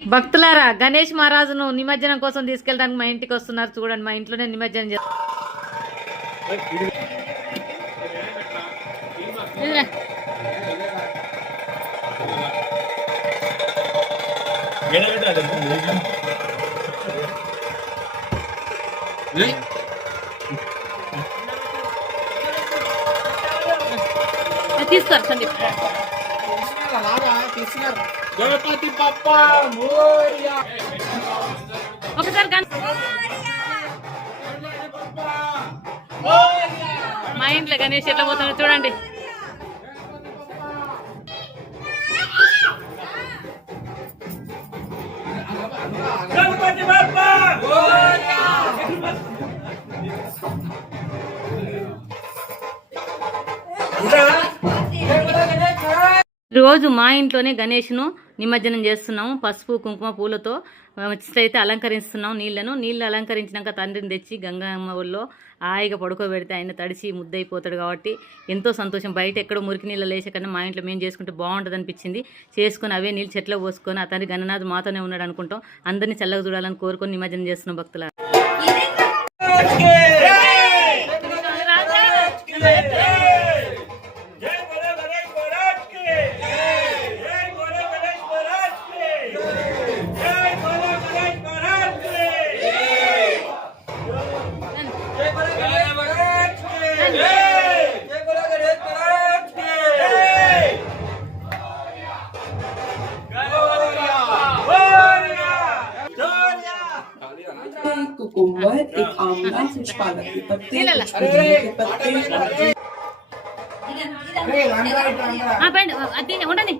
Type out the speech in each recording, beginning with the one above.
భక్తులారా, గణేష్ మహారాజును నిమజ్జనం కోసం తీసుకెళ్ళడానికి మా ఇంటికి వస్తున్నారు. చూడండి, మా ఇంట్లోనే నిమజ్జనం చేస్తారు. తీసుకోరు సందీప్. గణపతి బప్పా మోరియా. ఒకసారి మా ఇంట్లో గణేష్ ఎట్లా పోతాడో చూడండి. గణపతి బప్పా మోరియా. రోజు మా ఇంట్లోనే గణేష్ను నిమజ్జనం చేస్తున్నాము. పసుపు కుంకుమ పూలతో అయితే అలంకరిస్తున్నాం. నీళ్ళు అలంకరించినాక తండ్రిని తెచ్చి గంగమ్మ ఊళ్ళో హాయిగా పడుకోబెడితే ఆయన తడిచి ముద్దయిపోతాడు. కాబట్టి ఎంతో సంతోషం. బయట ఎక్కడో మురికి నీళ్ళు లేచే కన్నా మా ఇంట్లో మేము చేసుకుంటే బాగుంటుంది అనిపించింది. చేసుకుని అవే నీళ్ళు చెట్లో పోసుకొని ఆ తండ్రి గణనాథ్ మాతోనే ఉన్నాడు అనుకుంటాం. అందరినీ చల్లగా చూడాలని కోరుకొని నిమజ్జనం చేస్తున్నాం భక్తుల. कुकुम्बर, एक आंवला, कुछ पालक के पत्ते, कुछ पुदीने के पत्ते। ఉండని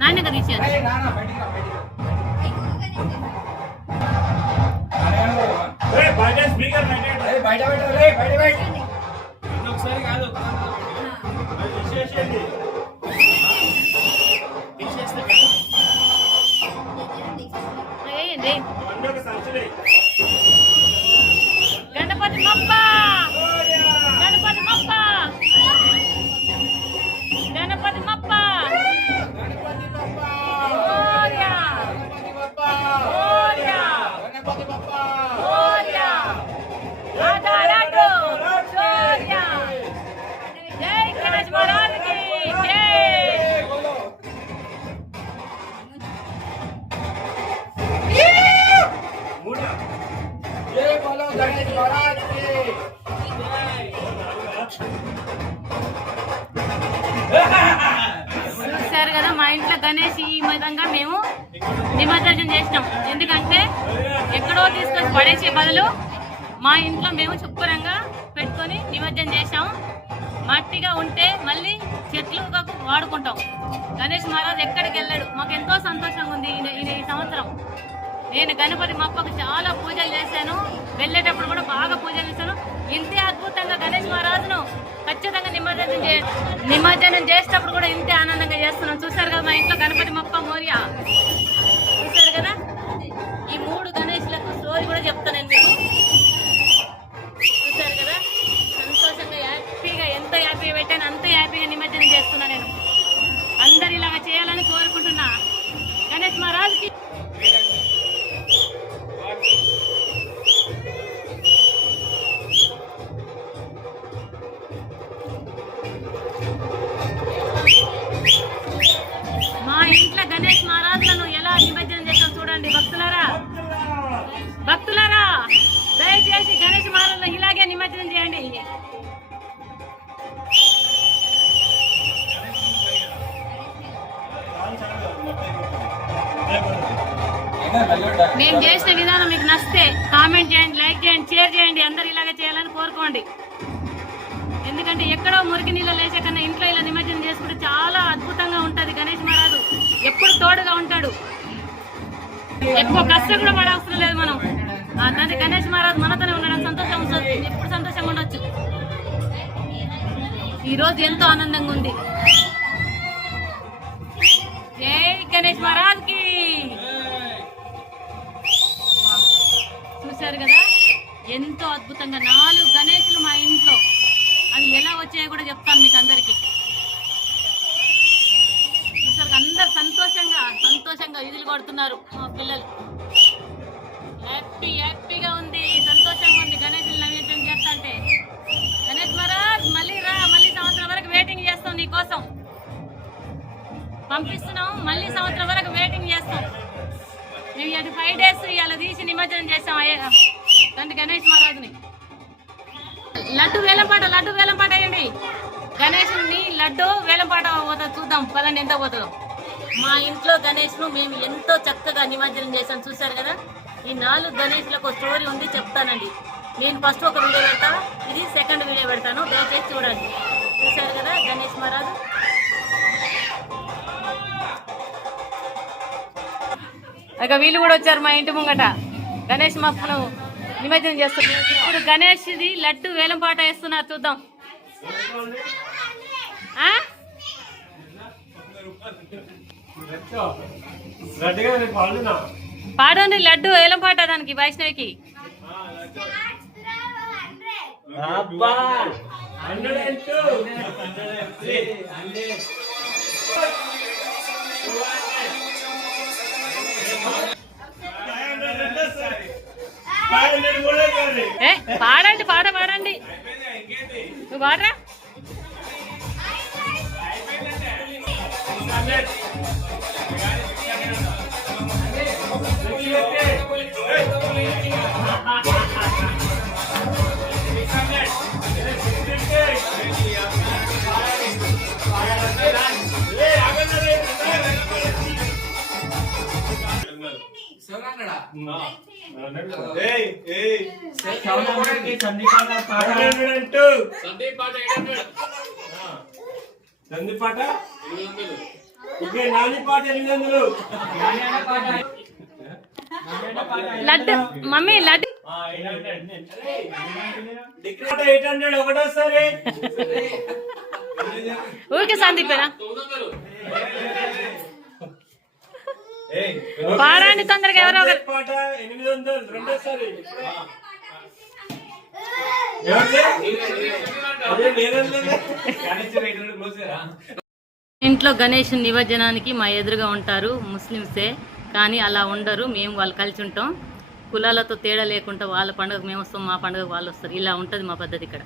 నాన్న తీసి గణపతి బప్పా, గణపతి బప్పా, గణపతి బప్పా మోరియా, మోరియా, మోరియా, రాధా రాఘో మోరియా. జై గణేష్ మహారాజ్ కి జై. చూశారు కదా, మా ఇంట్లో గణేష్ ఈ విధంగా మేము నిమజ్జనం చేసినాం. ఎందుకంటే ఎక్కడో తీసుకొని పడేసే బదులు మా ఇంట్లో మేము శుభ్రంగా పెట్టుకొని నిమజ్జనం చేసాం. మట్టిగా ఉంటే మళ్ళీ చెట్లుగా వాడుకుంటాం. గణేష్ మహారాజ్ ఎక్కడికి వెళ్ళాడు. మాకు ఎంతో సంతోషంగా ఉంది ఈ సంవత్సరం. నేను గణపతి బప్పకు చాలా పూజలు చేశాను. వెళ్ళేటప్పుడు కూడా బాగా పూజలు చేశాను. ఇంతే అద్భుతంగా గణేష్ మహారాజును ఖచ్చితంగా నిమజ్జనం చేసేటప్పుడు కూడా ఇంతే ఆనందంగా చేస్తున్నాం. చూసారు కదా, మా ఇంట్లో గణపతి బప్పా మోరియా. చూసారు కదా, ఈ 3 గణేష్లకు స్టోరీ కూడా చెప్తాను నేను మీకు. చూసారు కదా, సంతోషంగా హ్యాపీగా ఎంత హ్యాపీగా పెట్టాను అంత హ్యాపీగా నిమజ్జనం చేస్తున్నా. నేను అందరు ఇలాగా చేయాలని కోరుకుంటున్నా. గణేష్ మహారాజ్కి మా ఇంట్లో గణేష్ మహారాజులను ఎలా నిమజ్జనం చేస్తాం చూడండి భక్తులారా. భక్తులారా, దయచేసి గణేష్ మహారాజులను ఇలాగే నిమజ్జనం చేయండి. మేము చేసిన విధానం మీకు నచ్చితే కామెంట్ చేయండి, లైక్ చేయండి, షేర్ చేయండి. అందరు ఇలాగే చేయాలని కోరుకోండి. ఎందుకంటే ఎక్కడో మురికి నీళ్ళు లేచే కన్నా ఇంట్లో ఇలా నిమజ్జనం చేసుకుంటే చాలా అద్భుతంగా ఉంటుంది. గణేష్ మహారాజు ఎప్పుడు తోడుగా ఉంటాడు. ఎక్కువ కష్టం కూడా పడవసరం లేదు. మనం తండ్రి గణేష్ మహారాజు మనతోనే ఉండడం సంతోషం ఉంటుంది. ఎప్పుడు సంతోషంగా ఉండొచ్చు. ఈరోజు ఎంతో ఆనందంగా ఉంది. జై గణేష్ మహారాజ్ కి. చూశారు కదా, ఎంతో అద్భుతంగా 4 గణేషులు మా ఇంట్లో. అవి ఎలా వచ్చాయో కూడా చెప్తాను మీకు అందరికీ. అందరు సంతోషం ఉన్నారు మా పిల్లలు. హ్యాపీగా ఉంది, సంతోషంగా ఉంది గణేష్ నైవేద్యం చేస్తుంటే. గణేష్ మహారాజ్ మళ్ళీ రా, మళ్ళీ సంవత్సరం వరకు వెయిటింగ్ చేస్తాం నీ కోసం. పంపిస్తున్నాం, మళ్ళీ సంవత్సరం వరకు వెయిటింగ్ చేస్తాం. మేము అది 5 days ఇవాళ తీసి నిమజ్జనం చేస్తాం తండ్రి గణేష్ మహారాజుని. లడ్డు వేలంపాట వేయండి. గణేషుని లడ్డు వేలంపాట పోతుంది, చూద్దాం పదండి ఎంత పోతుందో. మా ఇంట్లో గణేష్ను మేము ఎంతో చక్కగా నిమజ్జనం చేసాం, చూశారు కదా. ఈ 4 గణేష్లకు ఒక స్టోరీ ఉంది, చెప్తానండి. నేను ఫస్ట్ ఒక వీడియో పెడతా, ఇది సెకండ్ వీడియో పెడతాను, దయచేసి చూడండి. చూశారు కదా గణేష్ మహారాజు. ఇక వీళ్ళు కూడా వచ్చారు మా ఇంటి ముంగట, గణేష్ మప్పును నిమజ్జనం చేస్తున్నారు. ఇప్పుడు గణేష్ది లడ్డు వేలంపాట వేస్తున్నారు, చూద్దాం. పాడండి లడ్డు వేలంపాట దానికి, వైష్ణవికి. పాడండి పాడండి, నువ్వు పాడరా. లడ్డు మమ్మీ లడ్డు 800 ఒకటోసారి ఊరికే సందీపేనా. పాడండి తొందరగా, ఎవరో ఒకరు. పాట 800 రెండోసారి. ఇంట్లో గణేష్ నిమజ్జనానికి మా ఎదురుగా ఉంటారు ముస్లిమ్సే, కానీ అలా ఉండరు. మేము వాళ్ళు కలిసి ఉంటాం, కులాలతో తేడా లేకుండా. వాళ్ళ పండుగకు మేము వస్తాం, మా పండుగకు వాళ్ళు వస్తారు. ఇలా ఉంటుంది మా పద్ధతి ఇక్కడ.